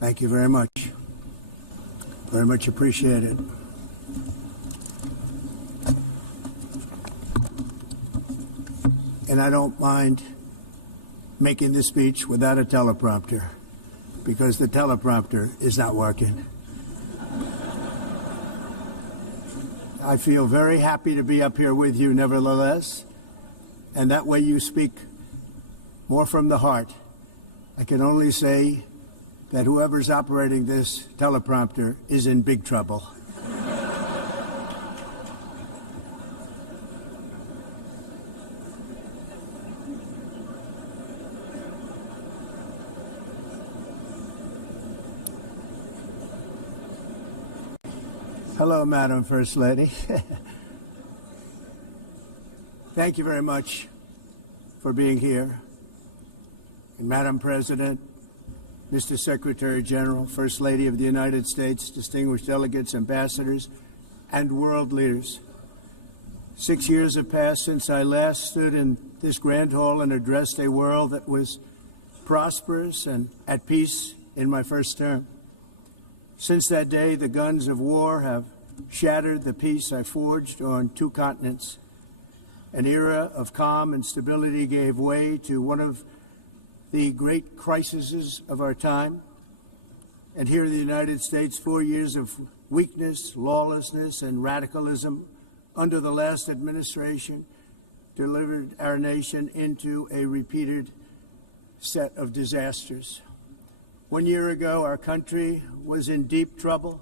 Thank you very much. Very much appreciate it. And I don't mind making this speech without a teleprompter, because the teleprompter is not working. I feel very happy to be up here with you nevertheless, and that way you speak more from the heart. I can only say that whoever's operating this teleprompter is in big trouble. Hello, Madam First Lady. Thank you very much for being here. And Madam President, Mr. Secretary General, First Lady of the United States, distinguished delegates, ambassadors, and world leaders. 6 years have passed since I last stood in this grand hall and addressed a world that was prosperous and at peace in my first term. Since that day, the guns of war have shattered the peace I forged on 2 continents. An era of calm and stability gave way to one of the great crises of our time. And here in the United States, 4 years of weakness, lawlessness, and radicalism under the last administration delivered our nation into a repeated set of disasters. 1 year ago, our country was in deep trouble,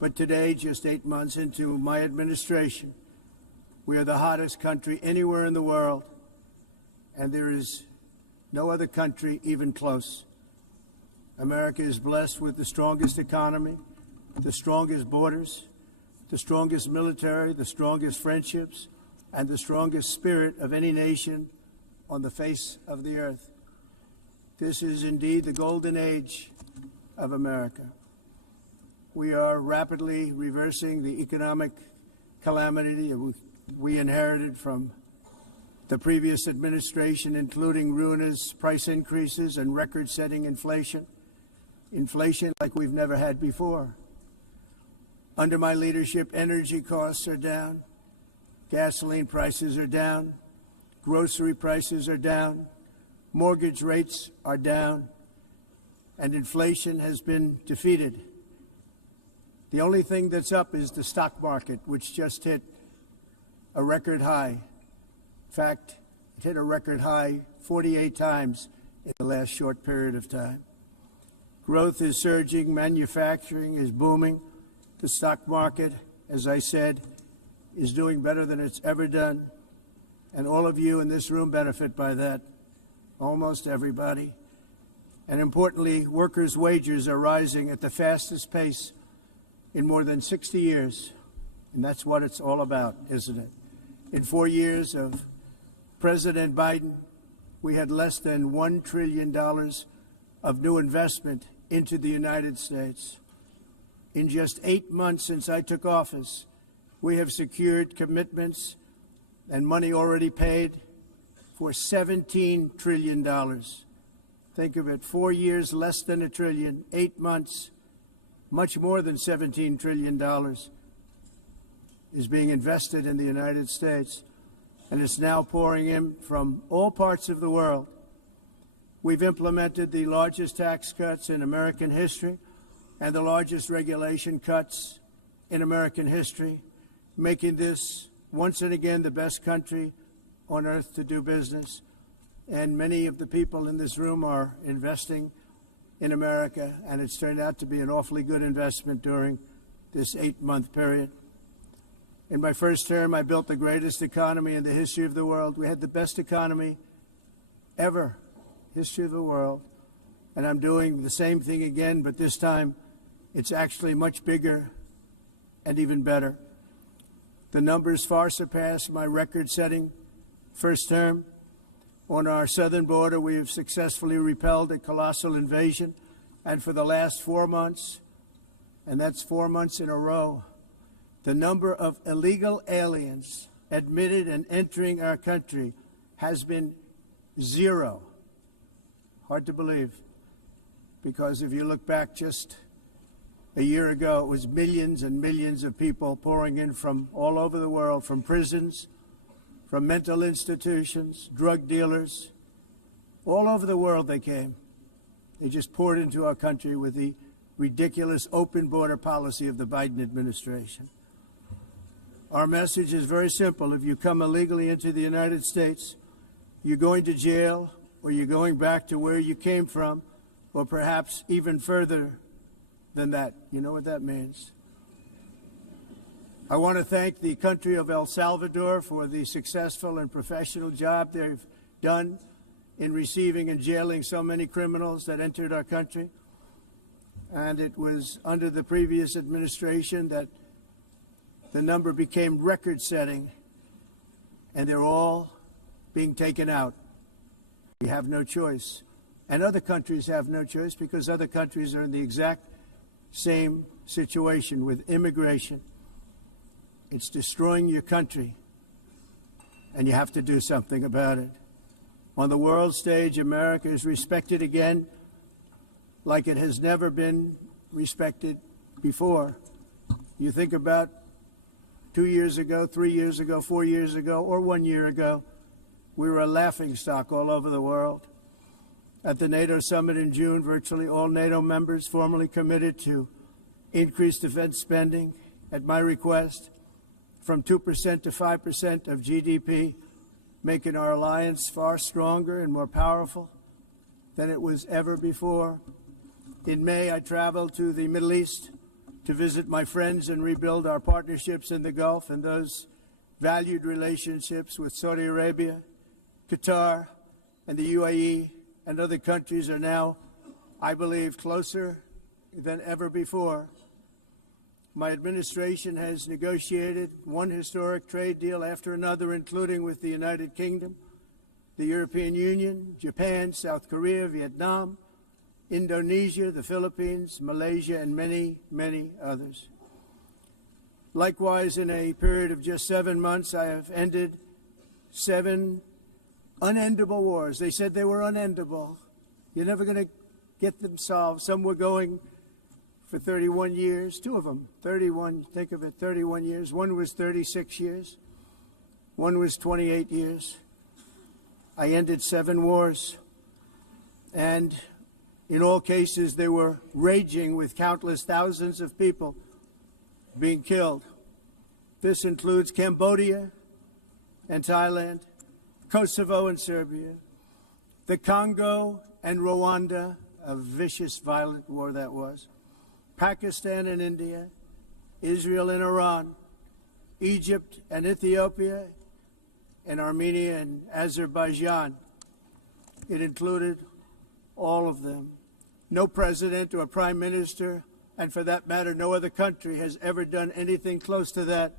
but today, just 8 months into my administration, we are the hottest country anywhere in the world, and there is no other country even close. America is blessed with the strongest economy, the strongest borders, the strongest military, the strongest friendships, and the strongest spirit of any nation on the face of the earth. This is indeed the golden age of America. We are rapidly reversing the economic calamity we inherited from the previous administration, including ruinous price increases and record-setting inflation like we've never had before. Under my leadership, energy costs are down, gasoline prices are down, grocery prices are down, mortgage rates are down, and inflation has been defeated. The only thing that's up is the stock market, which just hit a record high. In fact, it hit a record high 48 times in the last short period of time. Growth is surging, manufacturing is booming. The stock market, as I said, is doing better than it's ever done. And all of you in this room benefit by that, almost everybody. And importantly, workers' wages are rising at the fastest pace in more than 60 years. And that's what it's all about, isn't it? In 4 years of President Biden, we had less than $1 trillion of new investment into the United States. In just 8 months since I took office, we have secured commitments and money already paid for $17 trillion. Think of it, 4 years, less than $1 trillion, 8 months, much more than $17 trillion is being invested in the United States, and it's now pouring in from all parts of the world. We've implemented the largest tax cuts in American history and the largest regulation cuts in American history, making this once and again the best country on earth to do business. And many of the people in this room are investing in America, and it's turned out to be an awfully good investment during this 8-month period. In my first term, I built the greatest economy in the history of the world. We had the best economy ever, history of the world. And I'm doing the same thing again, but this time it's actually much bigger and even better. The numbers far surpass my record-setting first term. On our southern border, we have successfully repelled a colossal invasion. And for the last 4 months, and that's 4 months in a row, the number of illegal aliens admitted and entering our country has been 0. Hard to believe. because if you look back just a year ago, it was millions and millions of people pouring in from all over the world, from prisons, from mental institutions, drug dealers. All over the world they came. They just poured into our country with the ridiculous open border policy of the Biden administration. Our message is very simple. If you come illegally into the United States, you're going to jail, or you're going back to where you came from, or perhaps even further than that. You know what that means. I want to thank the country of El Salvador for the successful and professional job they've done in receiving and jailing so many criminals that entered our country. And it was under the previous administration that the number became record-setting, and they're all being taken out. We have no choice. And other countries have no choice, because other countries are in the exact same situation with immigration. It's destroying your country, and you have to do something about it. On the world stage, America is respected again like it has never been respected before. You think about 2 years ago, 3 years ago, 4 years ago, or 1 year ago, we were a laughingstock all over the world. At the NATO summit in June, virtually all NATO members formally committed to increase defense spending, at my request, from 2% to 5% of GDP, making our alliance far stronger and more powerful than it was ever before. In May, I traveled to the Middle East to visit my friends and rebuild our partnerships in the Gulf, and those valued relationships with Saudi Arabia, Qatar, and the UAE and other countries are now, I believe, closer than ever before. My administration has negotiated one historic trade deal after another, including with the United Kingdom, the European Union, Japan, South Korea, Vietnam, Indonesia, the Philippines, Malaysia, and many, many others. Likewise, in a period of just 7 months, I have ended 7 unendable wars. They said they were unendable. You're never going to get them solved. Some were going for 31 years, 2 of them, 31, think of it, 31 years. One was 36 years. One was 28 years. I ended 7 wars. And in all cases, they were raging with countless thousands of people being killed. This includes Cambodia and Thailand, Kosovo and Serbia, the Congo and Rwanda, a vicious, violent war that was, Pakistan and India, Israel and Iran, Egypt and Ethiopia, and Armenia and Azerbaijan. It included all of them. No president or prime minister, and for that matter, no other country has ever done anything close to that.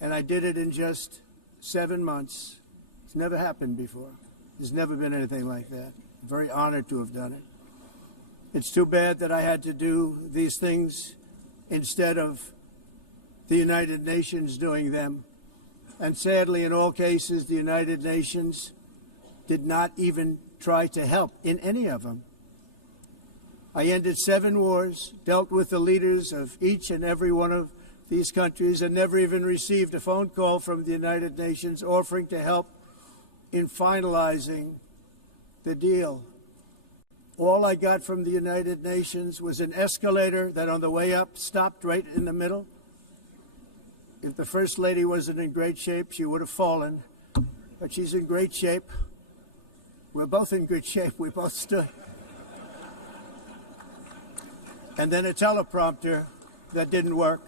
And I did it in just 7 months. It's never happened before. There's never been anything like that. I'm very honored to have done it. It's too bad that I had to do these things instead of the United Nations doing them. And sadly, in all cases, the United Nations did not even try to help in any of them. I ended 7 wars, dealt with the leaders of each and every one of these countries, and never even received a phone call from the United Nations offering to help in finalizing the deal. All I got from the United Nations was an escalator that on the way up stopped right in the middle. If the First Lady wasn't in great shape, she would have fallen. But she's in great shape. We're both in good shape. We both stood. And then a teleprompter that didn't work.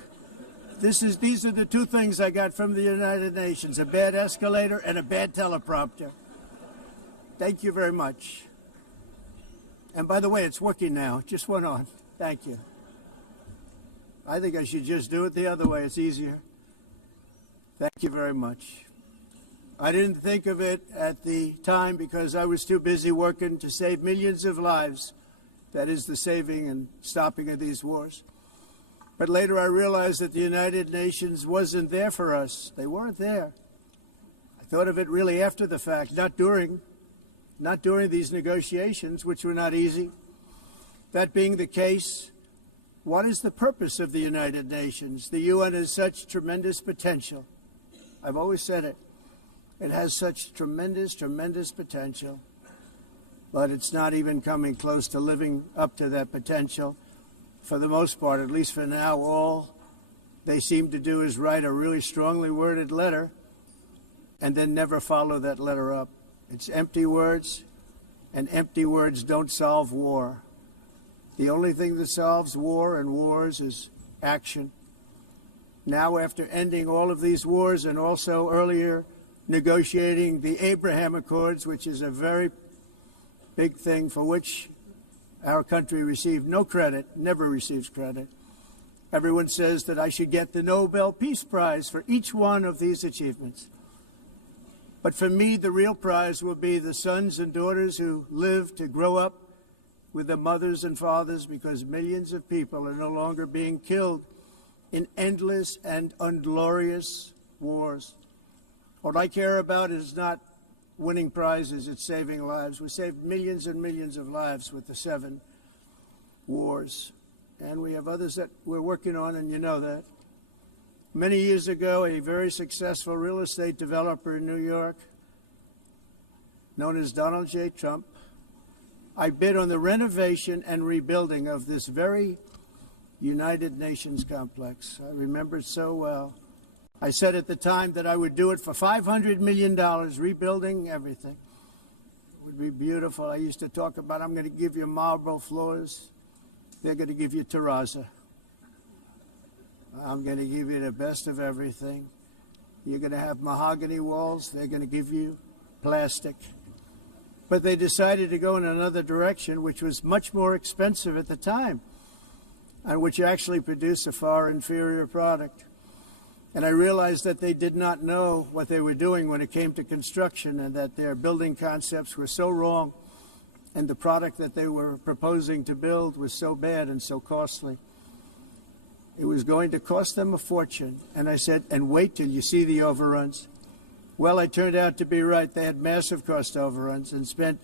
These are the 2 things I got from the United Nations, a bad escalator and a bad teleprompter. Thank you very much. And by the way, it's working now. It just went on. Thank you. I think I should just do it the other way. It's easier. Thank you very much. I didn't think of it at the time because I was too busy working to save millions of lives. That is the saving and stopping of these wars. But later I realized that the United Nations wasn't there for us. They weren't there. I thought of it really after the fact, not during these negotiations, which were not easy. That being the case, what is the purpose of the United Nations? The UN has such tremendous potential. I've always said it. It has such tremendous, tremendous potential, but it's not even coming close to living up to that potential. For the most part, at least for now, all they seem to do is write a really strongly worded letter and then never follow that letter up. It's empty words, and empty words don't solve war. The only thing that solves war and wars is action. Now, after ending all of these wars and also earlier negotiating the Abraham Accords, which is a very big thing for which our country received no credit, never receives credit. Everyone says that I should get the Nobel Peace Prize for each one of these achievements. But for me, the real prize will be the sons and daughters who live to grow up with the mothers and fathers, because millions of people are no longer being killed in endless and unglorious wars. What I care about is not winning prizes, it's saving lives. We saved millions and millions of lives with the 7 wars. And we have others that we're working on, and you know that. Many years ago, a very successful real estate developer in New York, known as Donald J. Trump, I bid on the renovation and rebuilding of this very United Nations complex. I remember it so well. I said at the time that I would do it for $500 million, rebuilding everything. It would be beautiful. I used to talk about, I'm going to give you marble floors. They're going to give you terrazzo. I'm going to give you the best of everything. You're going to have mahogany walls. They're going to give you plastic. But they decided to go in another direction, which was much more expensive at the time, and which actually produced a far inferior product. And I realized that they did not know what they were doing when it came to construction, and that their building concepts were so wrong, and the product that they were proposing to build was so bad and so costly. It was going to cost them a fortune. And I said, and wait till you see the overruns. Well, I turned out to be right. They had massive cost overruns and spent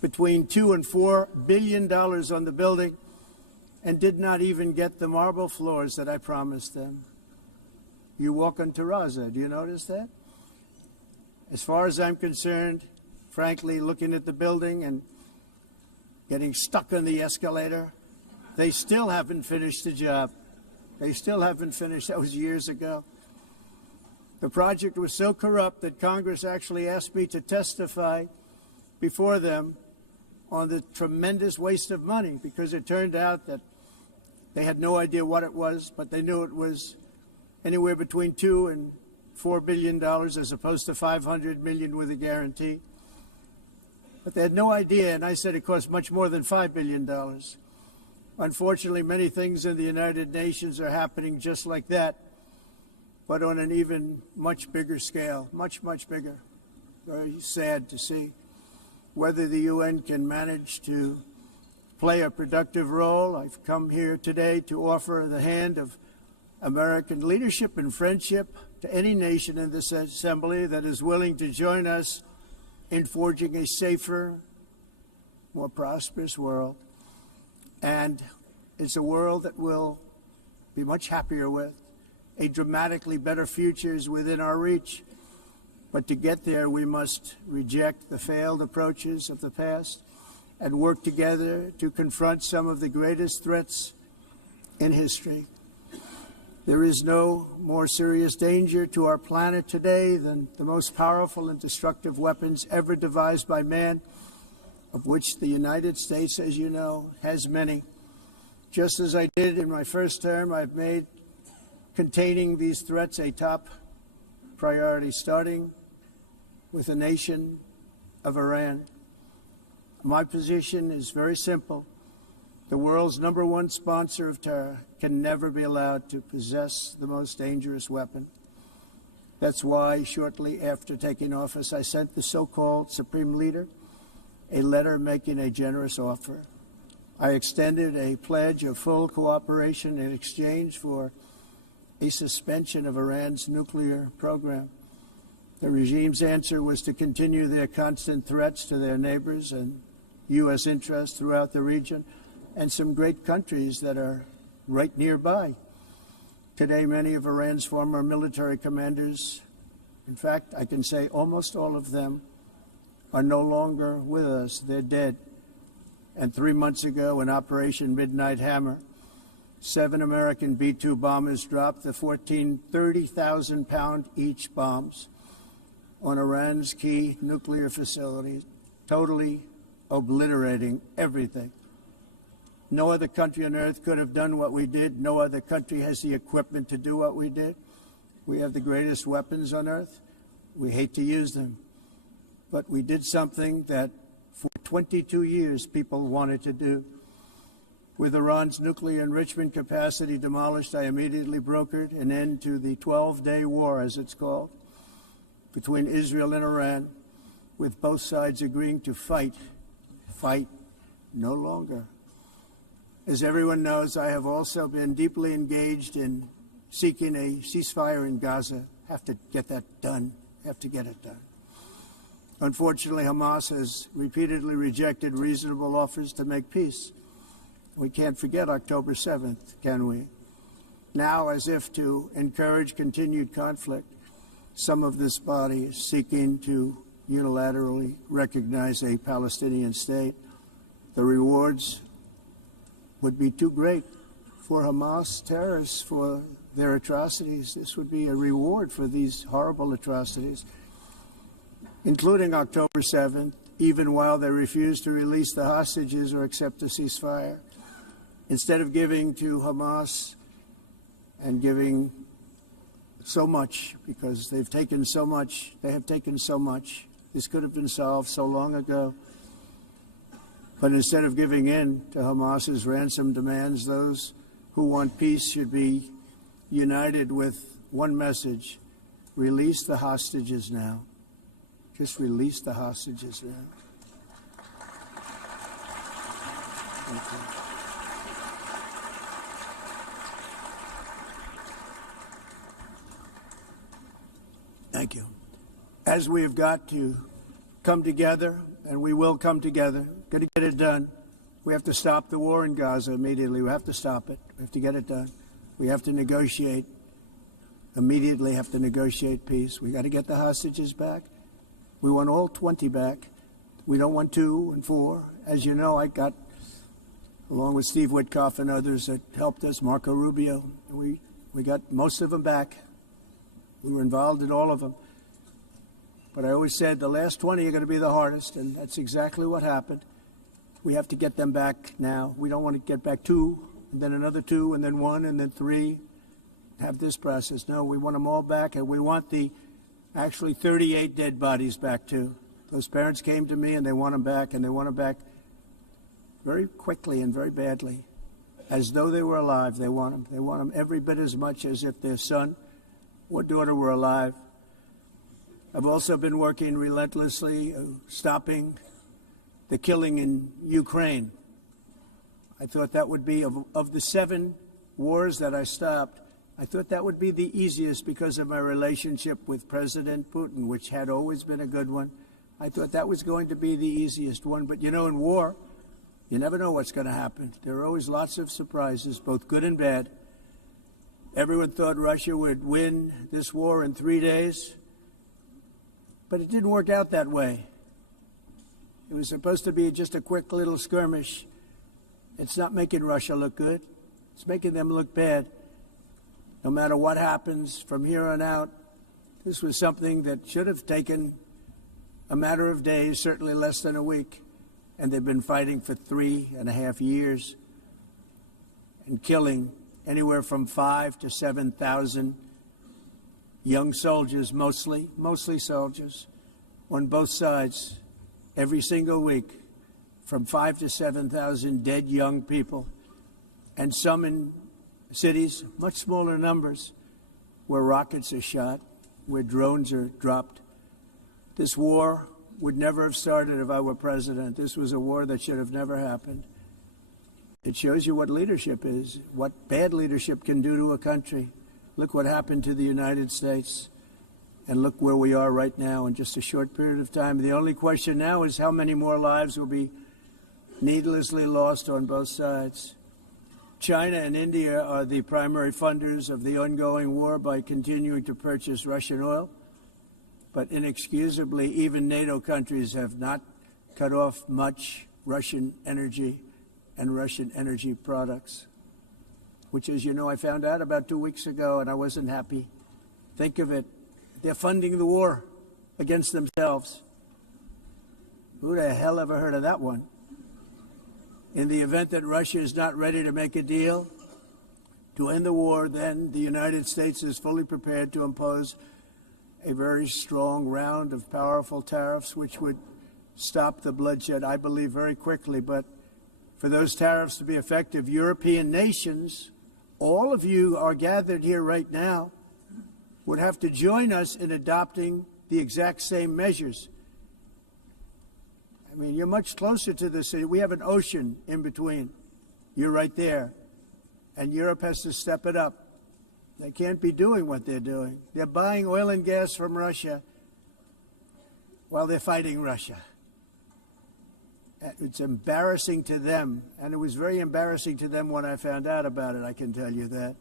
between $2 and $4 billion on the building and did not even get the marble floors that I promised them. You walk on terrazzo. Do you notice that? As far as I'm concerned, frankly, looking at the building and getting stuck on the escalator, they still haven't finished the job. They still haven't finished. That was years ago. The project was so corrupt that Congress actually asked me to testify before them on the tremendous waste of money, because it turned out that they had no idea what it was, but they knew it was anywhere between $2 and $4 billion as opposed to $500 million with a guarantee. But they had no idea, and I said it cost much more than $5 billion. Unfortunately, many things in the United Nations are happening just like that, but on an even much bigger scale, much, much bigger. Very sad to see. Whether the UN can manage to play a productive role, I've come here today to offer the hand of American leadership and friendship to any nation in this assembly that is willing to join us in forging a safer, more prosperous world. And it's a world that we'll be much happier with. A dramatically better future is within our reach. But to get there, we must reject the failed approaches of the past and work together to confront some of the greatest threats in history. There is no more serious danger to our planet today than the most powerful and destructive weapons ever devised by man, of which the United States, as you know, has many. Just as I did in my first term, I've made containing these threats a top priority, starting with the nation of Iran. My position is very simple. The world's #1 sponsor of terror can never be allowed to possess the most dangerous weapon. That's why, shortly after taking office, I sent the so-called Supreme Leader a letter making a generous offer. I extended a pledge of full cooperation in exchange for a suspension of Iran's nuclear program. The regime's answer was to continue their constant threats to their neighbors and U.S. interests throughout the region, and some great countries that are right nearby. Today, many of Iran's former military commanders, in fact, I can say almost all of them, are no longer with us. They're dead. And 3 months ago, in Operation Midnight Hammer, 7 American B-2 bombers dropped the 14 30,000-pound each bombs on Iran's key nuclear facilities, totally obliterating everything. No other country on earth could have done what we did. No other country has the equipment to do what we did. We have the greatest weapons on earth. We hate to use them. But we did something that for 22 years people wanted to do. With Iran's nuclear enrichment capacity demolished, I immediately brokered an end to the 12-day war, as it's called, between Israel and Iran, with both sides agreeing to fight no longer. As everyone knows, I have also been deeply engaged in seeking a ceasefire in Gaza. Have to get that done. Have to get it done. Unfortunately, Hamas has repeatedly rejected reasonable offers to make peace. We can't forget October 7th, can we? Now, as if to encourage continued conflict, some of this body is seeking to unilaterally recognize a Palestinian state. The rewards would be too great for Hamas terrorists for their atrocities. This would be a reward for these horrible atrocities, including October 7th, even while they refuse to release the hostages or accept a ceasefire. Instead of giving to Hamas and giving so much, because they've taken so much, they have taken so much. This could have been solved so long ago. But instead of giving in to Hamas's ransom demands, those who want peace should be united with one message: release the hostages now. Just release the hostages now. Thank you. Thank you. As we have got to come together, and we will come together, got to get it done. We have to stop the war in Gaza immediately. We have to stop it. We have to get it done. We have to negotiate. Immediately have to negotiate peace. We got to get the hostages back. We want all 20 back. We don't want 2 and 4. As you know, I got, along with Steve Witkoff and others that helped us, Marco Rubio, we got most of them back. We were involved in all of them. But I always said the last 20 are going to be the hardest, and that's exactly what happened. We have to get them back now. We don't want to get back 2, and then another 2, and then 1, and then 3. Have this process. No, we want them all back, and we want the actually 38 dead bodies back, too. Those parents came to me, and they want them back, and they want them back very quickly and very badly. As though they were alive, they want them. They want them every bit as much as if their son or daughter were alive. I've also been working relentlessly, stopping the killing in Ukraine. I thought that would be, of the 7 wars that I stopped, I thought that would be the easiest because of my relationship with President Putin, which had always been a good one. I thought that was going to be the easiest one. But, you know, in war, you never know what's going to happen. There are always lots of surprises, both good and bad. Everyone thought Russia would win this war in 3 days. But it didn't work out that way. It was supposed to be just a quick little skirmish. It's not making Russia look good. It's making them look bad. No matter what happens from here on out, this was something that should have taken a matter of days, certainly less than a week. And they've been fighting for 3.5 years and killing anywhere from 5,000 to 7,000 young soldiers, mostly soldiers, on both sides, every single week, from 5,000 to 7,000 dead young people, and some in cities, much smaller numbers, where rockets are shot, where drones are dropped. This war would never have started if I were president. This was a war that should have never happened. It shows you what leadership is, what bad leadership can do to a country. Look what happened to the United States, and look where we are right now in just a short period of time. The only question now is how many more lives will be needlessly lost on both sides. China and India are the primary funders of the ongoing war by continuing to purchase Russian oil. But inexcusably, even NATO countries have not cut off much Russian energy and Russian energy products, which, as you know, I found out about 2 weeks ago, and I wasn't happy. Think of it. They're funding the war against themselves. Who the hell ever heard of that one? In the event that Russia is not ready to make a deal to end the war, then the United States is fully prepared to impose a very strong round of powerful tariffs, which would stop the bloodshed, I believe, very quickly. But for those tariffs to be effective, European nations, all of you are gathered here right now, would have to join us in adopting the exact same measures. I mean, you're much closer to the city. We have an ocean in between. You're right there. And Europe has to step it up. They can't be doing what they're doing. They're buying oil and gas from Russia while they're fighting Russia. It's embarrassing to them, and it was very embarrassing to them when I found out about it, I can tell you that.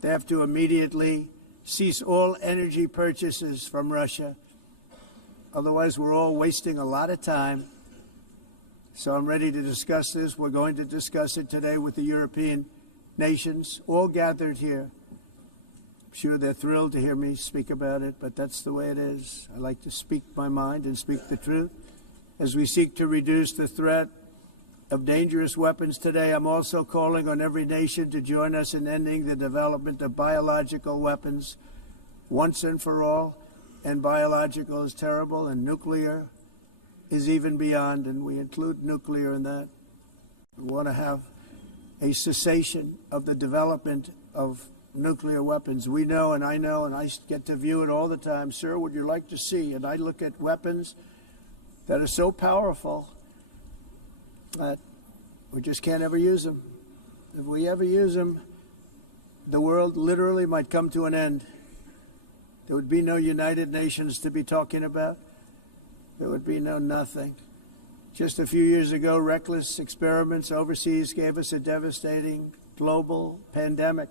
They have to immediately cease all energy purchases from Russia. Otherwise, we're all wasting a lot of time. So I'm ready to discuss this. We're going to discuss it today with the European nations, all gathered here. I'm sure they're thrilled to hear me speak about it, but that's the way it is. I like to speak my mind and speak the truth. As we seek to reduce the threat of dangerous weapons today, I'm also calling on every nation to join us in ending the development of biological weapons once and for all. And biological is terrible, and nuclear is even beyond, and we include nuclear in that. We want to have a cessation of the development of nuclear weapons. We know, and I get to view it all the time. Sir, would you like to see? And I look at weapons that are so powerful that we just can't ever use them. If we ever use them, the world literally might come to an end. There would be no United Nations to be talking about. There would be no nothing. Just a few years ago, reckless experiments overseas gave us a devastating global pandemic.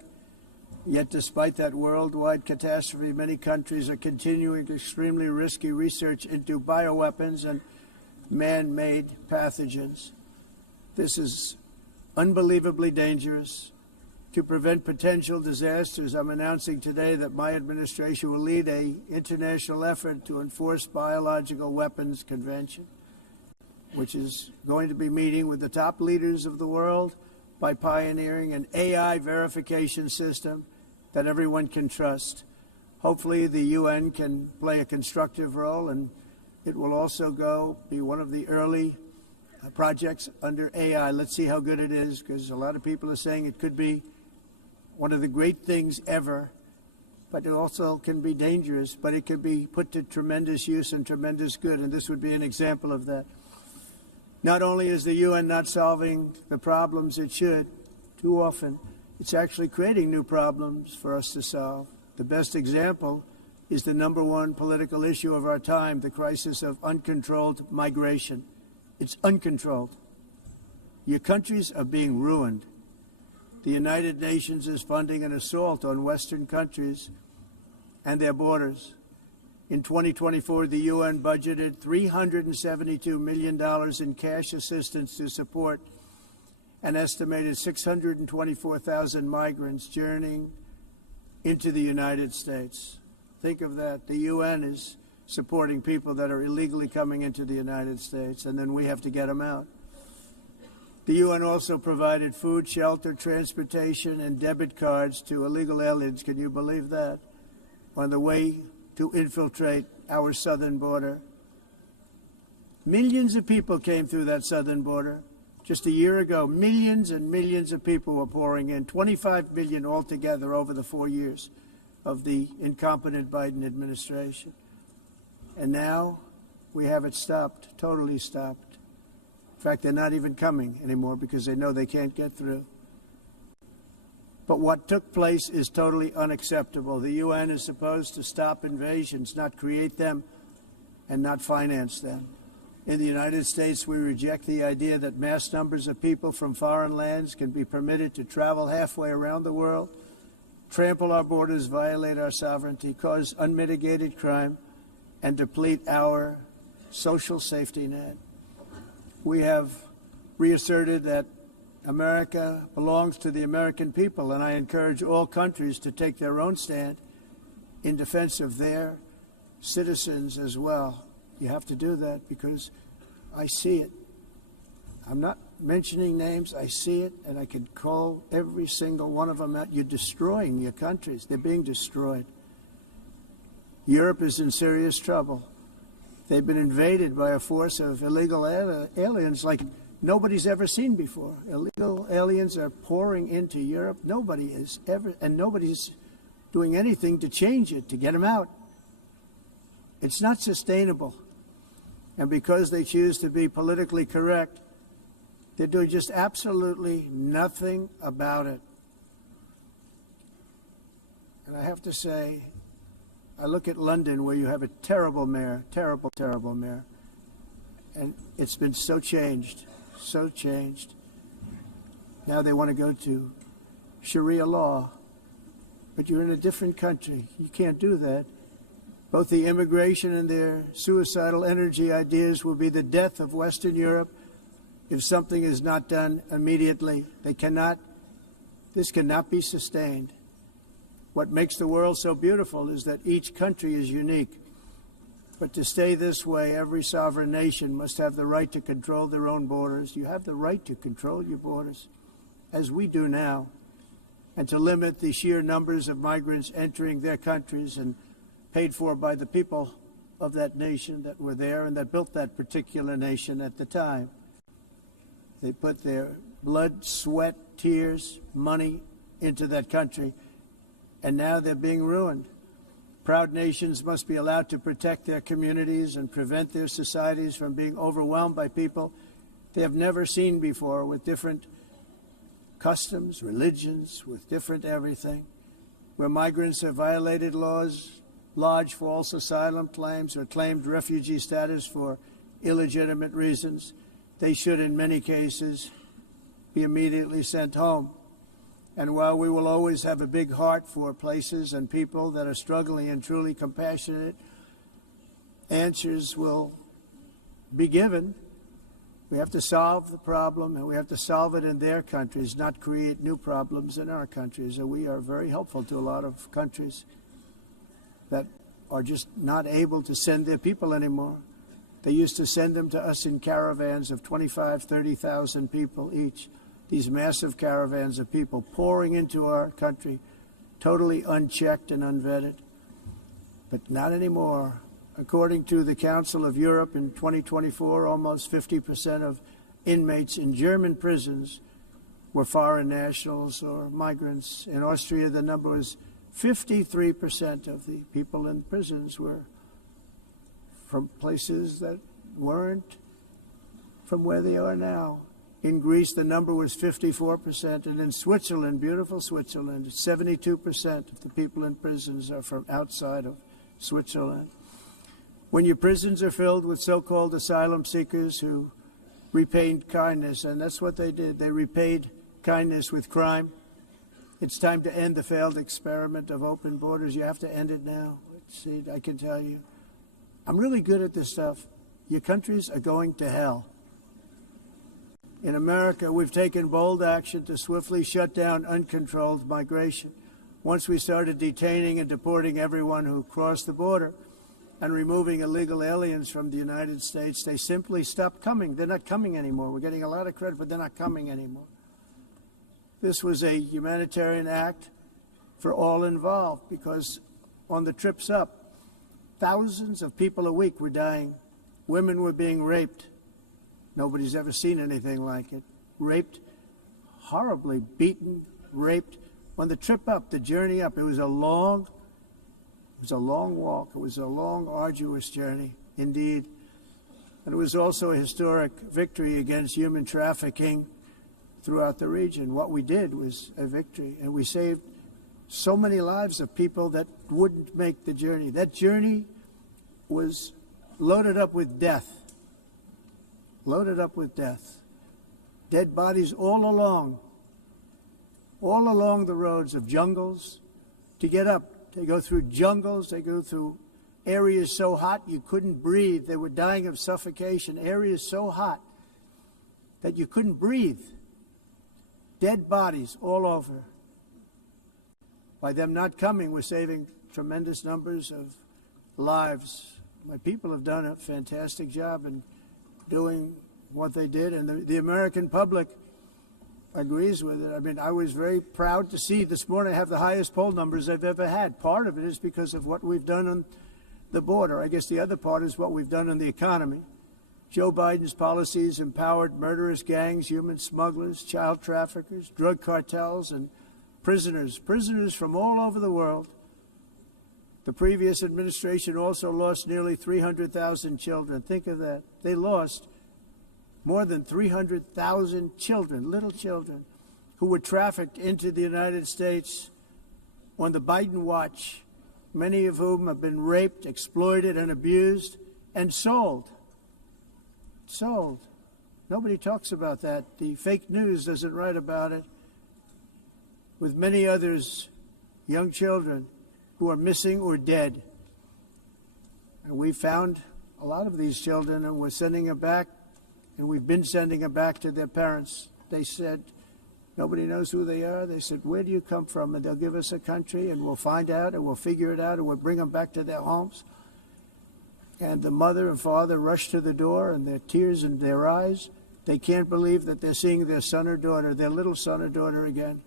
Yet despite that worldwide catastrophe, many countries are continuing extremely risky research into bioweapons and man-made pathogens. This is unbelievably dangerous. To prevent potential disasters, I'm announcing today that my administration will lead an international effort to enforce Biological Weapons Convention, which is going to be meeting with the top leaders of the world by pioneering an AI verification system that everyone can trust. Hopefully the UN can play a constructive role, and it will also be one of the early projects under AI. Let's see how good it is, because a lot of people are saying it could be one of the great things ever, but it also can be dangerous, but it can be put to tremendous use and tremendous good, and this would be an example of that. Not only is the UN not solving the problems it should, too often, it's actually creating new problems for us to solve. The best example is the #1 political issue of our time, the crisis of uncontrolled migration. It's uncontrolled. Your countries are being ruined. The United Nations is funding an assault on Western countries and their borders. In 2024, the UN budgeted $372 million in cash assistance to support an estimated 624,000 migrants journeying into the United States. Think of that. The UN is supporting people that are illegally coming into the United States, and then we have to get them out. The UN also provided food, shelter, transportation, and debit cards to illegal aliens. Can you believe that? On the way to infiltrate our southern border. Millions of people came through that southern border. Just a year ago, millions and millions of people were pouring in, 25 million altogether over the 4 years of the incompetent Biden administration. And now we have it stopped, totally stopped. In fact, they're not even coming anymore because they know they can't get through. But what took place is totally unacceptable. The UN is supposed to stop invasions, not create them and not finance them. In the United States, we reject the idea that mass numbers of people from foreign lands can be permitted to travel halfway around the world, trample our borders, violate our sovereignty, cause unmitigated crime, and deplete our social safety net. We have reasserted that America belongs to the American people, and I encourage all countries to take their own stand in defense of their citizens as well. You have to do that because I see it. I'm not mentioning names. I see it, and I can call every single one of them out. You're destroying your countries. They're being destroyed. Europe is in serious trouble. They've been invaded by a force of illegal aliens like nobody's ever seen before. Illegal aliens are pouring into Europe. Nobody is ever, and nobody's doing anything to change it, to get them out. It's not sustainable. And because they choose to be politically correct, they're doing just absolutely nothing about it. And I have to say, I look at London, where you have a terrible mayor, terrible, terrible mayor, and it's been so changed, so changed. Now they want to go to Sharia law, but you're in a different country. You can't do that. Both the immigration and their suicidal energy ideas will be the death of Western Europe if something is not done immediately. This cannot be sustained. What makes the world so beautiful is that each country is unique. But to stay this way, every sovereign nation must have the right to control their own borders. You have the right to control your borders, as we do now, and to limit the sheer numbers of migrants entering their countries and paid for by the people of that nation that were there and that built that particular nation at the time. They put their blood, sweat, tears, money into that country, and now they're being ruined. Proud nations must be allowed to protect their communities and prevent their societies from being overwhelmed by people they have never seen before, with different customs, religions, with different everything. Where migrants have violated laws, lodged false asylum claims, or claimed refugee status for illegitimate reasons, they should, in many cases, be immediately sent home. And while we will always have a big heart for places and people that are struggling and truly compassionate, answers will be given. We have to solve the problem, and we have to solve it in their countries, not create new problems in our countries. And we are very helpful to a lot of countries that are just not able to send their people anymore. They used to send them to us in caravans of 25,000, 30,000 people each. These massive caravans of people pouring into our country, totally unchecked and unvetted. But not anymore. According to the Council of Europe, in 2024, almost 50% of inmates in German prisons were foreign nationals or migrants. In Austria, the number was 53% of the people in prisons were from places that weren't from where they are now. In Greece, the number was 54%, and in Switzerland, beautiful Switzerland, 72% of the people in prisons are from outside of Switzerland. When your prisons are filled with so-called asylum seekers who repaid kindness, and that's what they did, they repaid kindness with crime, it's time to end the failed experiment of open borders. You have to end it now. See, I can tell you, I'm really good at this stuff. Your countries are going to hell. In America, we've taken bold action to swiftly shut down uncontrolled migration. Once we started detaining and deporting everyone who crossed the border and removing illegal aliens from the United States, they simply stopped coming. They're not coming anymore. We're getting a lot of credit, but they're not coming anymore. This was a humanitarian act for all involved, because on the trips up, thousands of people a week were dying. Women were being raped. Nobody's ever seen anything like it. Raped, horribly beaten, raped. On the trip up, the journey up, it was a long walk. It was a long, arduous journey, indeed. And it was also a historic victory against human trafficking throughout the region. What we did was a victory, and we saved so many lives of people that wouldn't make the journey. That journey was loaded up with death. loaded up with death. Dead bodies all along the roads of jungles to get up. They go through jungles, they go through areas so hot you couldn't breathe. They were dying of suffocation, areas so hot that you couldn't breathe. Dead bodies all over. By them not coming, we're saving tremendous numbers of lives. My people have done a fantastic job in doing what they did, and the American public agrees with it. I mean, I was very proud to see this morning have the highest poll numbers I've ever had. Part of it is because of what we've done on the border. I guess the other part is what we've done in the economy. Joe Biden's policies empowered murderous gangs, human smugglers, child traffickers, drug cartels, and prisoners from all over the world. The previous administration also lost nearly 300,000 children. Think of that. They lost more than 300,000 children, little children, who were trafficked into the United States on the Biden watch, many of whom have been raped, exploited, and abused, and sold. Sold. Nobody talks about that. The fake news doesn't write about it. With many others, young children who are missing or dead. And we found a lot of these children, and we're sending them back, and we've been sending them back to their parents. They said, nobody knows who they are. They said, where do you come from? And they'll give us a country, and we'll find out, and we'll figure it out, and we'll bring them back to their homes. And the mother and father rush to the door, and their tears in their eyes. They can't believe that they're seeing their son or daughter, their little son or daughter again.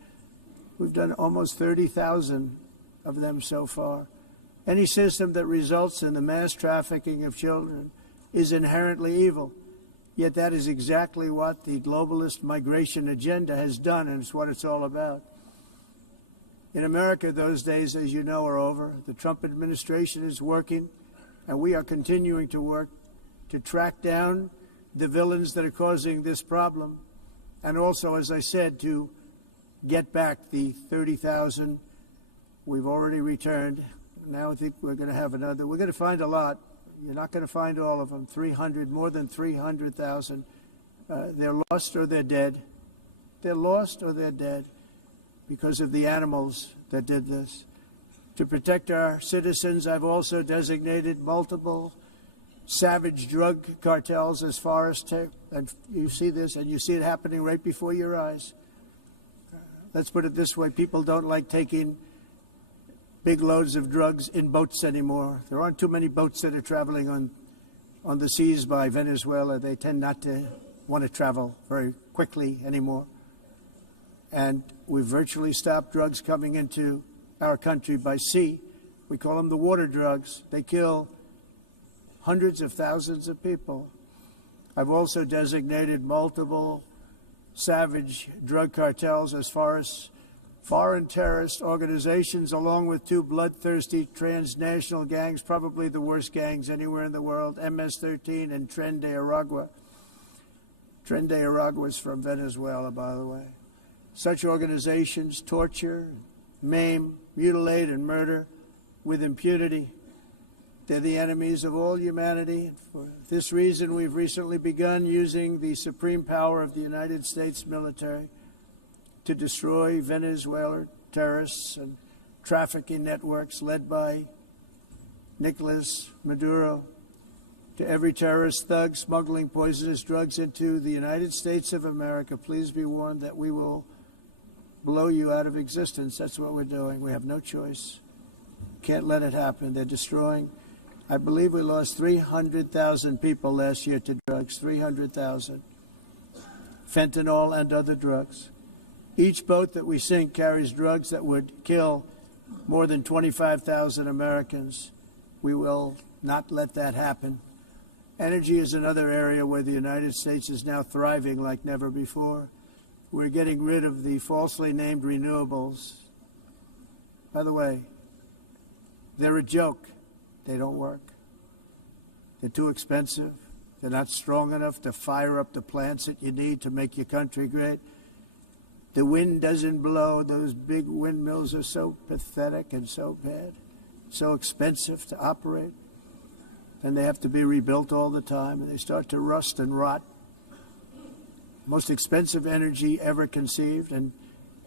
We've done almost 30,000 of them so far. Any system that results in the mass trafficking of children is inherently evil. Yet that is exactly what the globalist migration agenda has done, and it's what it's all about. In America, those days, as you know, are over. The Trump administration is working, and we are continuing to work to track down the villains that are causing this problem, and also, as I said, to get back the 30,000 we've already returned. Now I think we're going to have another. We're going to find a lot. You're not going to find all of them. 300, more than 300,000. They're lost or they're dead. They're lost or they're dead because of the animals that did this. To protect our citizens, I've also designated multiple savage drug cartels as far as and you see this, and you see it happening right before your eyes. Let's put it this way. People don't like taking big loads of drugs in boats anymore. There aren't too many boats that are traveling on the seas by Venezuela. They tend not to want to travel very quickly anymore. And we've virtually stopped drugs coming into our country by sea. We call them the water drugs. They kill hundreds of thousands of people. I've also designated multiple savage drug cartels as far as foreign terrorist organizations, along with two bloodthirsty transnational gangs, probably the worst gangs anywhere in the world, MS-13 and Tren de Aragua. Tren de Aragua is from Venezuela, by the way. Such organizations torture, maim, mutilate, and murder with impunity. They're the enemies of all humanity. For this reason, we've recently begun using the supreme power of the United States military to destroy Venezuelan terrorists and trafficking networks led by Nicolas Maduro. To every terrorist thug smuggling poisonous drugs into the United States of America, please be warned that we will blow you out of existence. That's what we're doing. We have no choice. Can't let it happen. They're destroying. I believe we lost 300,000 people last year to drugs, 300,000. Fentanyl and other drugs. Each boat that we sink carries drugs that would kill more than 25,000 Americans. We will not let that happen. Energy is another area where the United States is now thriving like never before. We're getting rid of the falsely named renewables. By the way, they're a joke. They don't work. They're too expensive. They're not strong enough to fire up the plants that you need to make your country great. The wind doesn't blow. Those big windmills are so pathetic and so bad, so expensive to operate. And they have to be rebuilt all the time, and they start to rust and rot. most expensive energy ever conceived, and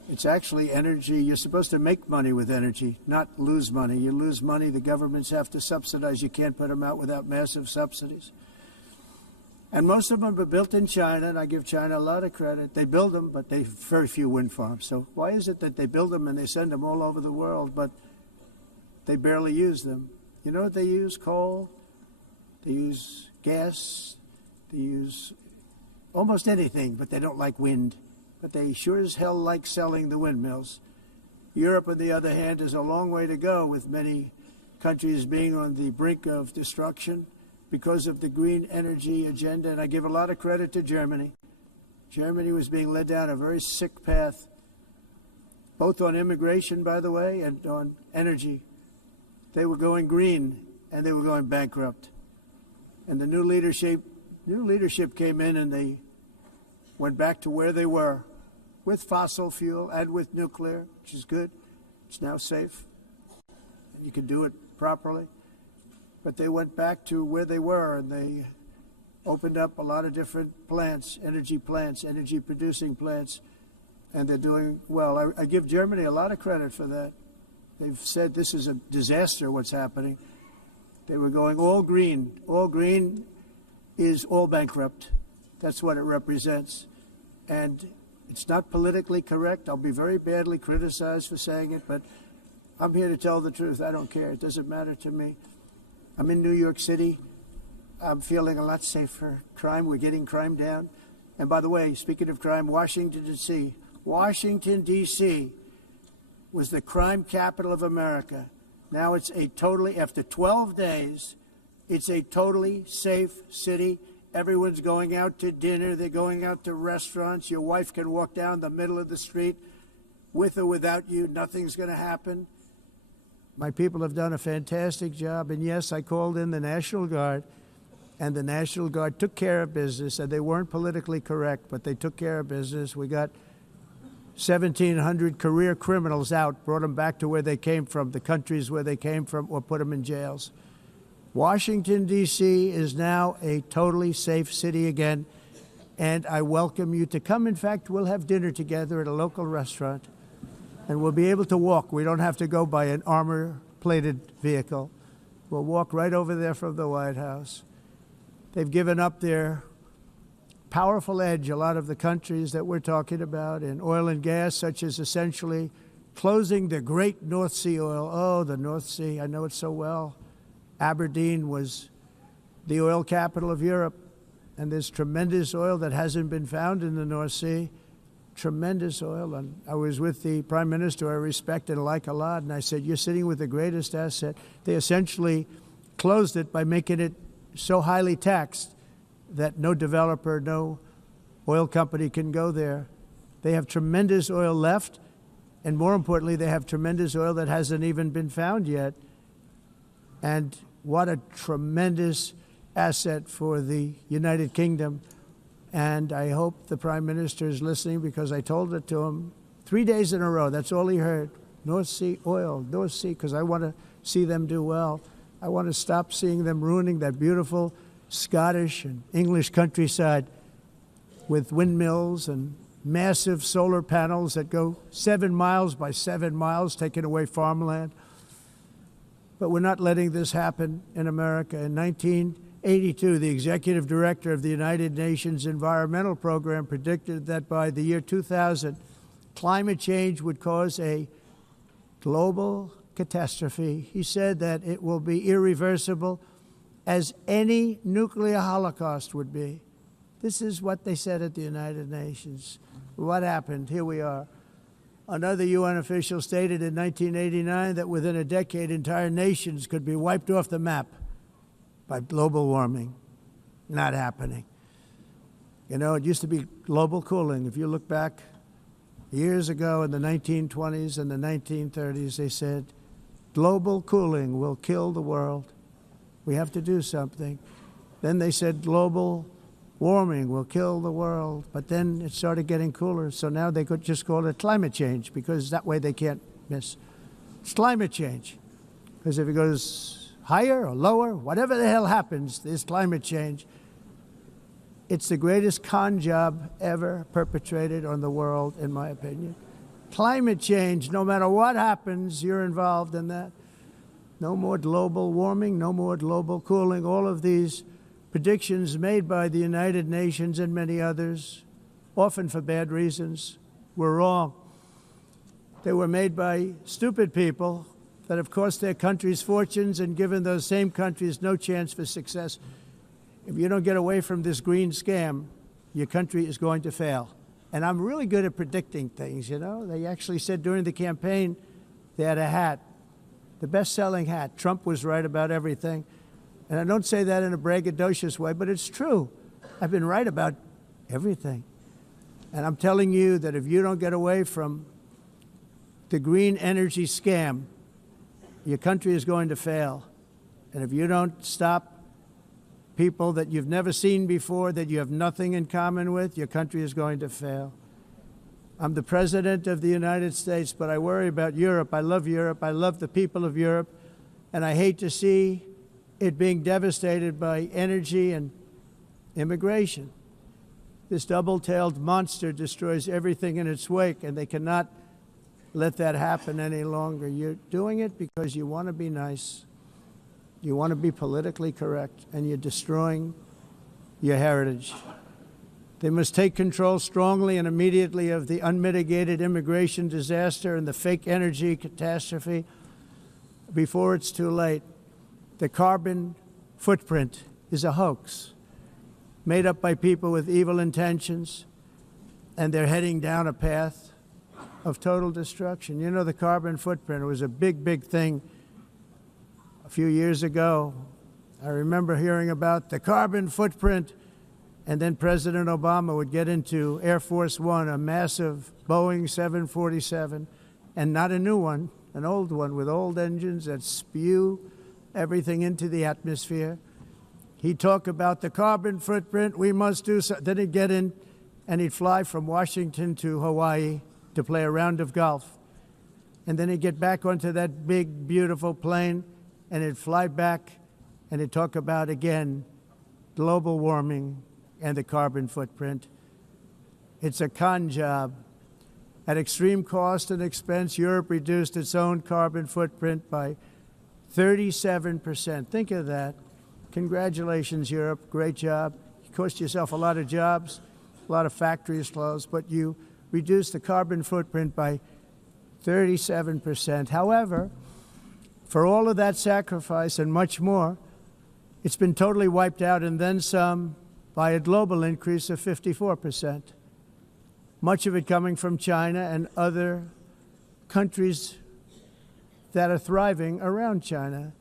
it's actually energy. You're supposed to make money with energy, not lose money. You lose money, the governments have to subsidize. You can't put them out without massive subsidies. And most of them are built in China, and I give China a lot of credit. They build them, but they very few wind farms. So why is it that they build them and they send them all over the world, but they barely use them? You know what they use? Coal. They use gas. They use almost anything, but they don't like wind. But they sure as hell like selling the windmills. Europe, on the other hand, is a long way to go, with many countries being on the brink of destruction because of the green energy agenda. And I give a lot of credit to Germany. Germany was being led down a very sick path, both on immigration, by the way, and on energy. They were going green, and they were going bankrupt. And the new leadership came in, and they went back to where they were, with fossil fuel and with nuclear, which is good. It's now safe. You can do it properly. But they went back to where they were, and they opened up a lot of different plants, energy-producing plants, and they're doing well. I give Germany a lot of credit for that. They've said this is a disaster, what's happening. They were going all green. All green is all bankrupt. That's what it represents. And it's not politically correct. I'll be very badly criticized for saying it, but I'm here to tell the truth. I don't care. It doesn't matter to me. I'm in New York City. I'm feeling a lot safer. Crime, we're getting crime down. And by the way, speaking of crime, Washington, D.C. was the crime capital of America. Now it's after 12 days, it's a totally safe city. Everyone's going out to dinner. They're going out to restaurants. Your wife can walk down the middle of the street with or without you. Nothing's going to happen. My people have done a fantastic job. And yes, I called in the National Guard, and the National Guard took care of business. And they weren't politically correct, but they took care of business. We got 1,700 career criminals out, brought them back to where they came from, the countries where they came from, or put them in jails. Washington, D.C. is now a totally safe city again, and I welcome you to come. In fact, we'll have dinner together at a local restaurant, and we'll be able to walk. We don't have to go by an armor-plated vehicle. We'll walk right over there from the White House. They've given up their powerful edge, a lot of the countries that we're talking about, in oil and gas, such as essentially closing the great North Sea oil. Oh, the North Sea, I know it so well. Aberdeen was the oil capital of Europe, and there's tremendous oil that hasn't been found in the North Sea, tremendous oil. And I was with the Prime Minister I respect and like a lot, and I said, you're sitting with the greatest asset. They essentially closed it by making it so highly taxed that no developer, no oil company can go there. They have tremendous oil left, and more importantly, they have tremendous oil that hasn't even been found yet. And what a tremendous asset for the United Kingdom. And I hope the Prime Minister is listening, because I told it to him 3 days in a row. That's all he heard. North Sea oil, North Sea, because I want to see them do well. I want to stop seeing them ruining that beautiful Scottish and English countryside with windmills and massive solar panels that go 7 miles by 7 miles, taking away farmland. But we're not letting this happen in America. In 1982, the executive director of the United Nations Environmental Program predicted that by the year 2000, climate change would cause a global catastrophe. He said that it will be irreversible, as any nuclear holocaust would be. This is what they said at the United Nations. What happened? Here we are. Another UN official stated in 1989 that within a decade, entire nations could be wiped off the map by global warming. Not happening. You know, it used to be global cooling. If you look back years ago in the 1920s and the 1930s, they said, global cooling will kill the world. We have to do something. Then they said global warming will kill the world, but then it started getting cooler, so now they could just call it climate change, because that way they can't miss. It's climate change, because if it goes higher or lower, whatever the hell happens, there's climate change. It's the greatest con job ever perpetrated on the world, in my opinion. Climate change, no matter what happens, you're involved in that. No more global warming, no more global cooling. All of these predictions made by the United Nations and many others, often for bad reasons, were wrong. They were made by stupid people that have cost their countries fortunes and given those same countries no chance for success. If you don't get away from this green scam, your country is going to fail. And I'm really good at predicting things, you know. They actually said during the campaign they had a hat, the best-selling hat. Trump was right about everything. And I don't say that in a braggadocious way, but it's true. I've been right about everything. And I'm telling you that if you don't get away from the green energy scam, your country is going to fail. And if you don't stop people that you've never seen before, that you have nothing in common with, your country is going to fail. I'm the President of the United States, but I worry about Europe. I love Europe. I love the people of Europe. And I hate to see it being devastated by energy and immigration. This double-tailed monster destroys everything in its wake, and they cannot let that happen any longer. You're doing it because you want to be nice. You want to be politically correct, and you're destroying your heritage. They must take control strongly and immediately of the unmitigated immigration disaster and the fake energy catastrophe before it's too late. The carbon footprint is a hoax made up by people with evil intentions, and they're heading down a path of total destruction. You know, the carbon footprint, it was a big, big thing a few years ago. I remember hearing about the carbon footprint, and then President Obama would get into Air Force One, a massive Boeing 747, and not a new one, an old one with old engines that spew everything into the atmosphere. He'd talk about the carbon footprint, we must do so. Then he'd get in and he'd fly from Washington to Hawaii to play a round of golf. And then he'd get back onto that big, beautiful plane and he'd fly back and he'd talk about, again, global warming and the carbon footprint. It's a con job. At extreme cost and expense, Europe reduced its own carbon footprint by 37%. Think of that. Congratulations, Europe. Great job. You cost yourself a lot of jobs, a lot of factories closed, but you reduced the carbon footprint by 37%. However, for all of that sacrifice and much more, it's been totally wiped out and then some by a global increase of 54%. Much of it coming from China and other countries that are thriving around China,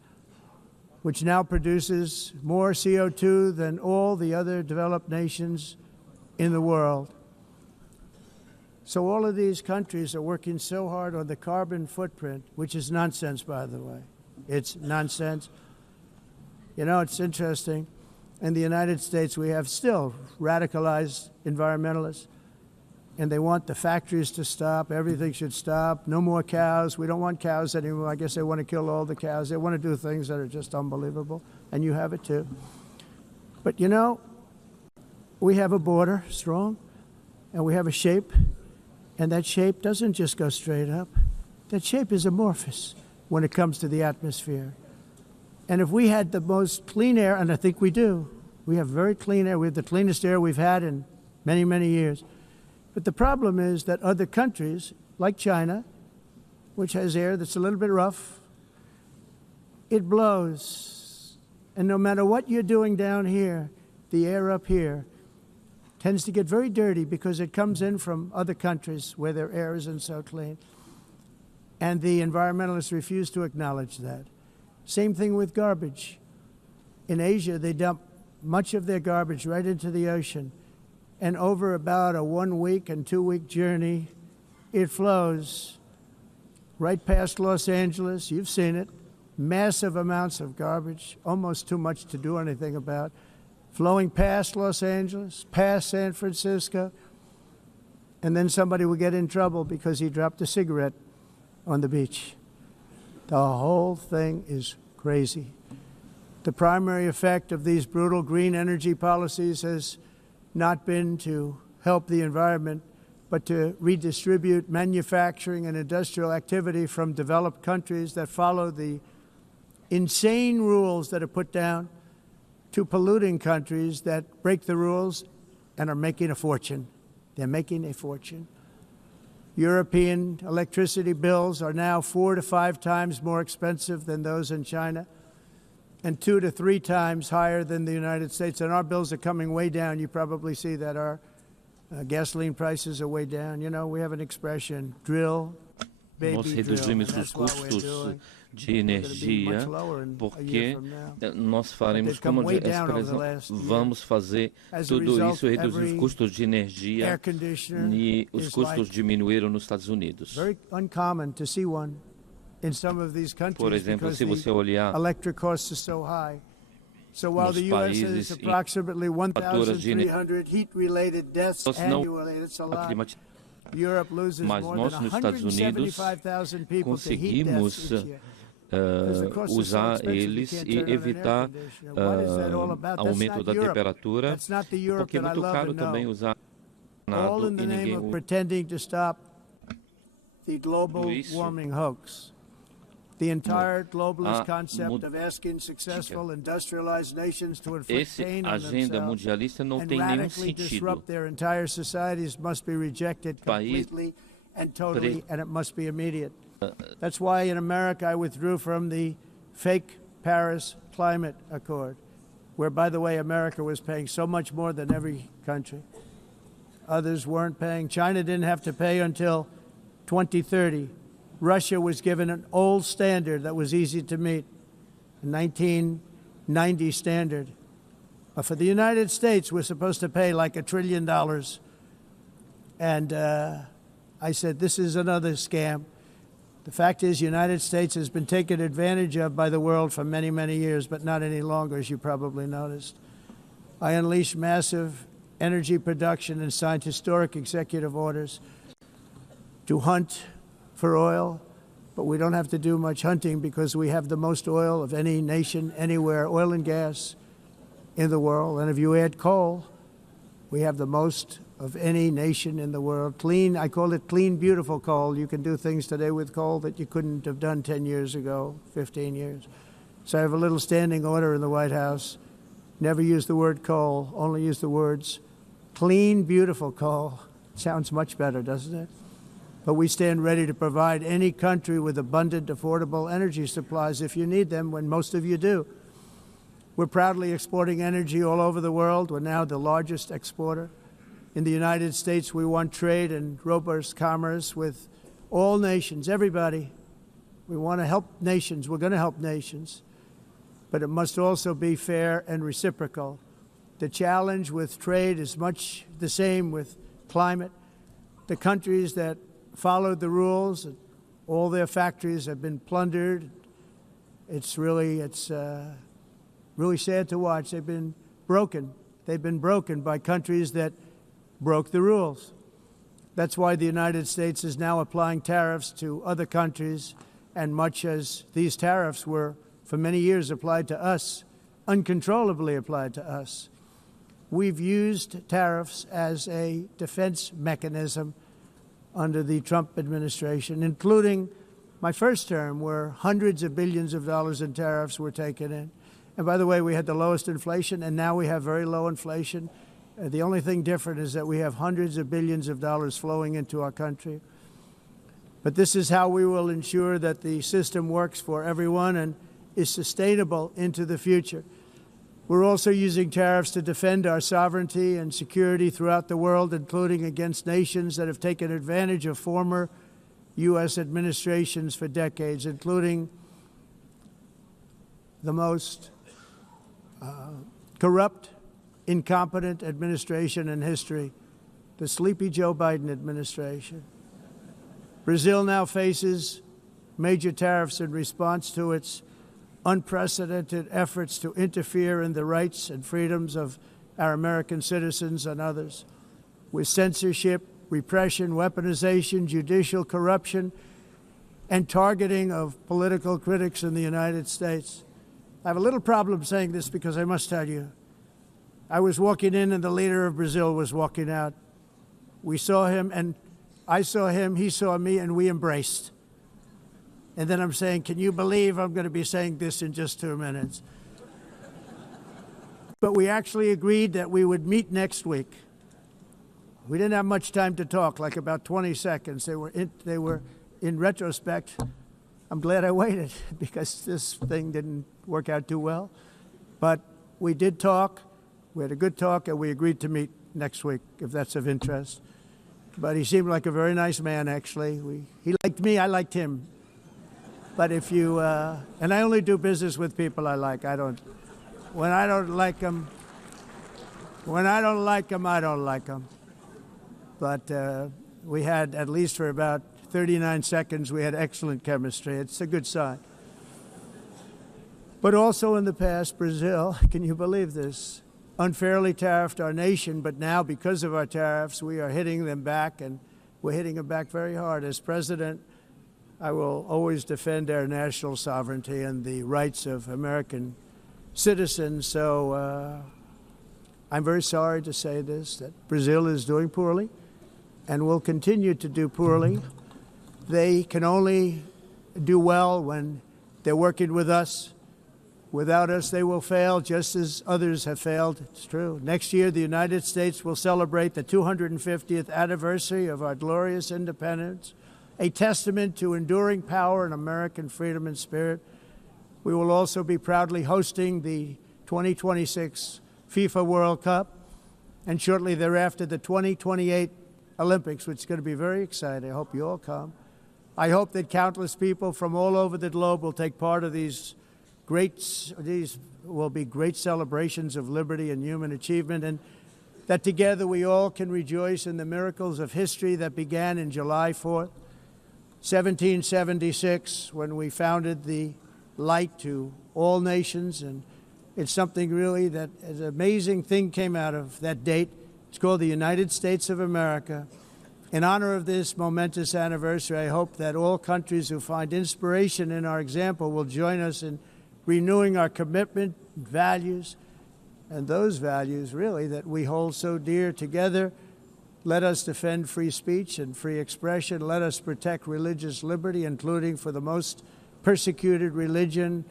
which now produces more CO2 than all the other developed nations in the world. So all of these countries are working so hard on the carbon footprint, which is nonsense, by the way. It's nonsense. You know, it's interesting. In the United States, we have still radicalized environmentalists, and they want the factories to stop. Everything should stop. No more cows. We don't want cows anymore. I guess they want to kill all the cows. They want to do things that are just unbelievable, and you have it too. But, you know, we have a border, strong, and we have a shape, and that shape doesn't just go straight up. That shape is amorphous when it comes to the atmosphere. And if we had the most clean air, and I think we do, we have very clean air. We have the cleanest air we've had in many, many years. But the problem is that other countries, like China, which has air that's a little bit rough, it blows. And no matter what you're doing down here, the air up here tends to get very dirty because it comes in from other countries where their air isn't so clean. And the environmentalists refuse to acknowledge that. Same thing with garbage. In Asia, they dump much of their garbage right into the ocean. And over about a 1 week and 2 week journey, it flows right past Los Angeles. You've seen it. Massive amounts of garbage, almost too much to do anything about, flowing past Los Angeles, past San Francisco. And then somebody will get in trouble because he dropped a cigarette on the beach. The whole thing is crazy. The primary effect of these brutal green energy policies has not been to help the environment, but to redistribute manufacturing and industrial activity from developed countries that follow the insane rules that are put down to polluting countries that break the rules and are making a fortune. They're making a fortune. European electricity bills are now 4 to 5 times more expensive than those in China, and 2 to 3 times higher than the United States. And our bills are coming way down. You probably see that our gasoline prices are way down. You know, we have an expression, drill, baby, Nós drill. reduzimos And os that's what we're custos doing. de energia porque nós faremos como essa previsão. Vamos fazer tudo isso, reduzir os custos de energia e os custos diminuíram nos Estados Unidos. Por exemplo, se você olhar nos países em faturas de mas nós nos Estados Unidos conseguimos usar eles e evitar aumento da temperatura, porque é muito caro também usar nada e ninguém usa isso. The entire globalist concept of asking successful industrialized nations to inflict pain on themselves and radically disrupt their entire societies must be rejected completely and totally, and it must be immediate. That's why in America I withdrew from the fake Paris Climate Accord, where, by the way, America was paying so much more than every country. Others weren't paying. China didn't have to pay until 2030. Russia was given an old standard that was easy to meet, a 1990 standard. But for the United States, we're supposed to pay like $1 trillion. And I said, this is another scam. The fact is, the United States has been taken advantage of by the world for many, many years, but not any longer, as you probably noticed. I unleashed massive energy production and signed historic executive orders to hunt for oil, but we don't have to do much hunting because we have the most oil of any nation anywhere, oil and gas in the world. And if you add coal, we have the most of any nation in the world. Clean, I call it clean, beautiful coal. You can do things today with coal that you couldn't have done 10 years ago, 15 years. So I have a little standing order in the White House. Never use the word coal, only use the words clean, beautiful coal. Sounds much better, doesn't it? But we stand ready to provide any country with abundant, affordable energy supplies if you need them, when most of you do. We're proudly exporting energy all over the world. We're now the largest exporter. In the United States, we want trade and robust commerce with all nations, everybody. We want to help nations. We're going to help nations. But it must also be fair and reciprocal. The challenge with trade is much the same with climate. The countries that followed the rules, all their factories have been plundered. It's really sad to watch. They've been broken. They've been broken by countries that broke the rules. That's why the United States is now applying tariffs to other countries, and much as these tariffs were for many years applied to us, uncontrollably applied to us. We've used tariffs as a defense mechanism under the Trump administration, including my first term, where hundreds of billions of dollars in tariffs were taken in. And by the way, we had the lowest inflation, and now we have very low inflation. The only thing different is that we have hundreds of billions of dollars flowing into our country. But this is how we will ensure that the system works for everyone and is sustainable into the future. We're also using tariffs to defend our sovereignty and security throughout the world, including against nations that have taken advantage of former U.S. administrations for decades, including the most corrupt, incompetent administration in history, the sleepy Joe Biden administration. Brazil now faces major tariffs in response to its unprecedented efforts to interfere in the rights and freedoms of our American citizens and others, with censorship, repression, weaponization, judicial corruption, and targeting of political critics in the United States. I have a little problem saying this because I must tell you, I was walking in and the leader of Brazil was walking out. We saw him and I saw him, he saw me, and we embraced. And then I'm saying, can you believe I'm going to be saying this in just 2 minutes? But we actually agreed that we would meet next week. We didn't have much time to talk, like about 20 seconds. They were in retrospect, I'm glad I waited because this thing didn't work out too well. But we did talk. We had a good talk, and we agreed to meet next week, if that's of interest. But he seemed like a very nice man, actually. He liked me, I liked him. But if you, and I only do business with people I like. When I don't like them, I don't like them. But we had, at least for about 39 seconds, we had excellent chemistry. It's a good sign. But also in the past, Brazil, can you believe this, unfairly tariffed our nation, but now because of our tariffs, we are hitting them back, and we're hitting them back very hard. As president, I will always defend our national sovereignty and the rights of American citizens. So I'm very sorry to say this, that Brazil is doing poorly and will continue to do poorly. They can only do well when they're working with us. Without us, they will fail, just as others have failed. It's true. Next year, the United States will celebrate the 250th anniversary of our glorious independence, a testament to enduring power and American freedom and spirit. We will also be proudly hosting the 2026 FIFA World Cup, and shortly thereafter, the 2028 Olympics, which is going to be very exciting. I hope you all come. I hope that countless people from all over the globe will take part of these will be great celebrations of liberty and human achievement, and that together we all can rejoice in the miracles of history that began in July 4th, 1776, when we founded the light to all nations. And it's something really that an amazing thing came out of that date. It's called the United States of America. In honor of this momentous anniversary, I hope that all countries who find inspiration in our example will join us in renewing our commitment, values, and those values, really, that we hold so dear. Together, let us defend free speech and free expression. Let us protect religious liberty, including for the most persecuted religion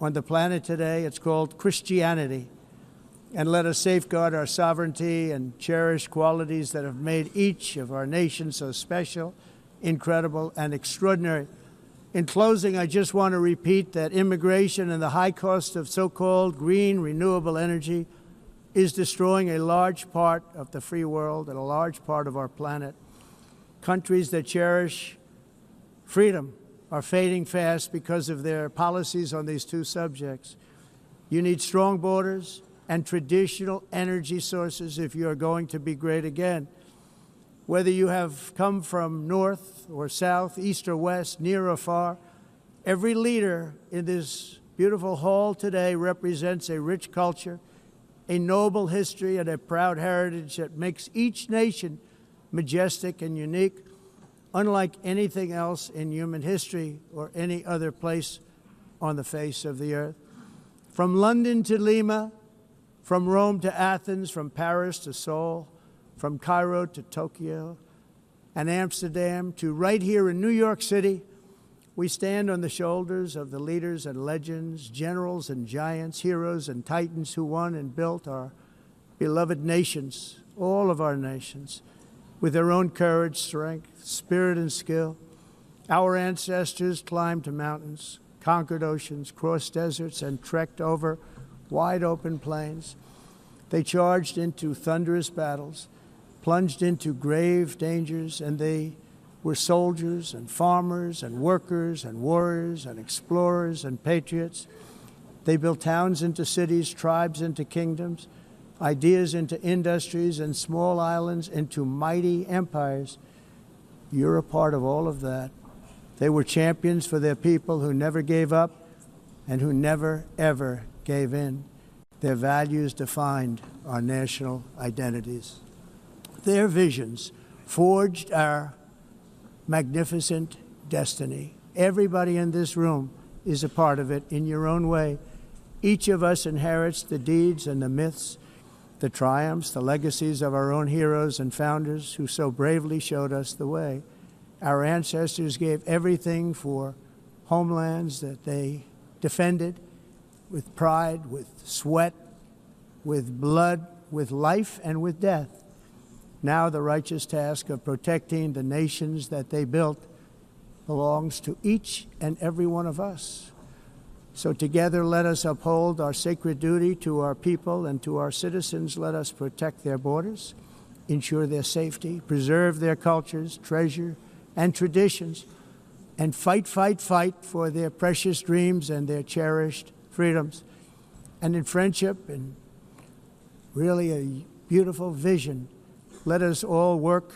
on the planet today. It's called Christianity. And let us safeguard our sovereignty and cherish qualities that have made each of our nations so special, incredible, and extraordinary. In closing, I just want to repeat that immigration and the high cost of so-called green renewable energy is destroying a large part of the free world and a large part of our planet. Countries that cherish freedom are fading fast because of their policies on these two subjects. You need strong borders and traditional energy sources if you are going to be great again. Whether you have come from north or south, east or west, near or far, every leader in this beautiful hall today represents a rich culture, a noble history, and a proud heritage that makes each nation majestic and unique, unlike anything else in human history or any other place on the face of the earth. From London to Lima, from Rome to Athens, from Paris to Seoul, from Cairo to Tokyo and Amsterdam to right here in New York City, we stand on the shoulders of the leaders and legends, generals and giants, heroes and titans who won and built our beloved nations, all of our nations, with their own courage, strength, spirit, and skill. Our ancestors climbed mountains, conquered oceans, crossed deserts, and trekked over wide open plains. They charged into thunderous battles, plunged into grave dangers, and they were soldiers and farmers and workers and warriors and explorers and patriots. They built towns into cities, tribes into kingdoms, ideas into industries, and small islands into mighty empires. You're a part of all of that. They were champions for their people who never gave up and who never, ever gave in. Their values defined our national identities. Their visions forged our magnificent destiny. Everybody in this room is a part of it in your own way. Each of us inherits the deeds and the myths the triumphs, the legacies of our own heroes and founders who so bravely showed us the way. Our ancestors gave everything for homelands that they defended with pride, with sweat, with blood, with life, and with death. Now the righteous task of protecting the nations that they built belongs to each and every one of us. So together let us uphold our sacred duty to our people and to our citizens. Let us protect their borders, ensure their safety, preserve their cultures, treasure, and traditions, and fight for their precious dreams and their cherished freedoms. And in friendship and really a beautiful vision, let us all work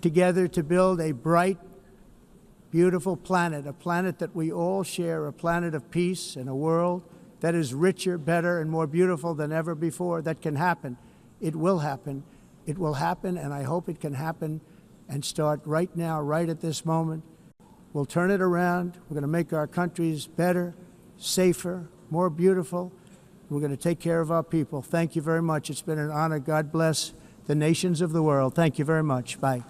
together to build a bright, beautiful planet, a planet that we all share, a planet of peace and a world that is richer, better, and more beautiful than ever before. That can happen. It will happen. It will happen, and I hope it can happen and start right now, right at this moment. We'll turn it around. We're going to make our countries better, safer, more beautiful. We're going to take care of our people. Thank you very much. It's been an honor. God bless the nations of the world. Thank you very much. Bye.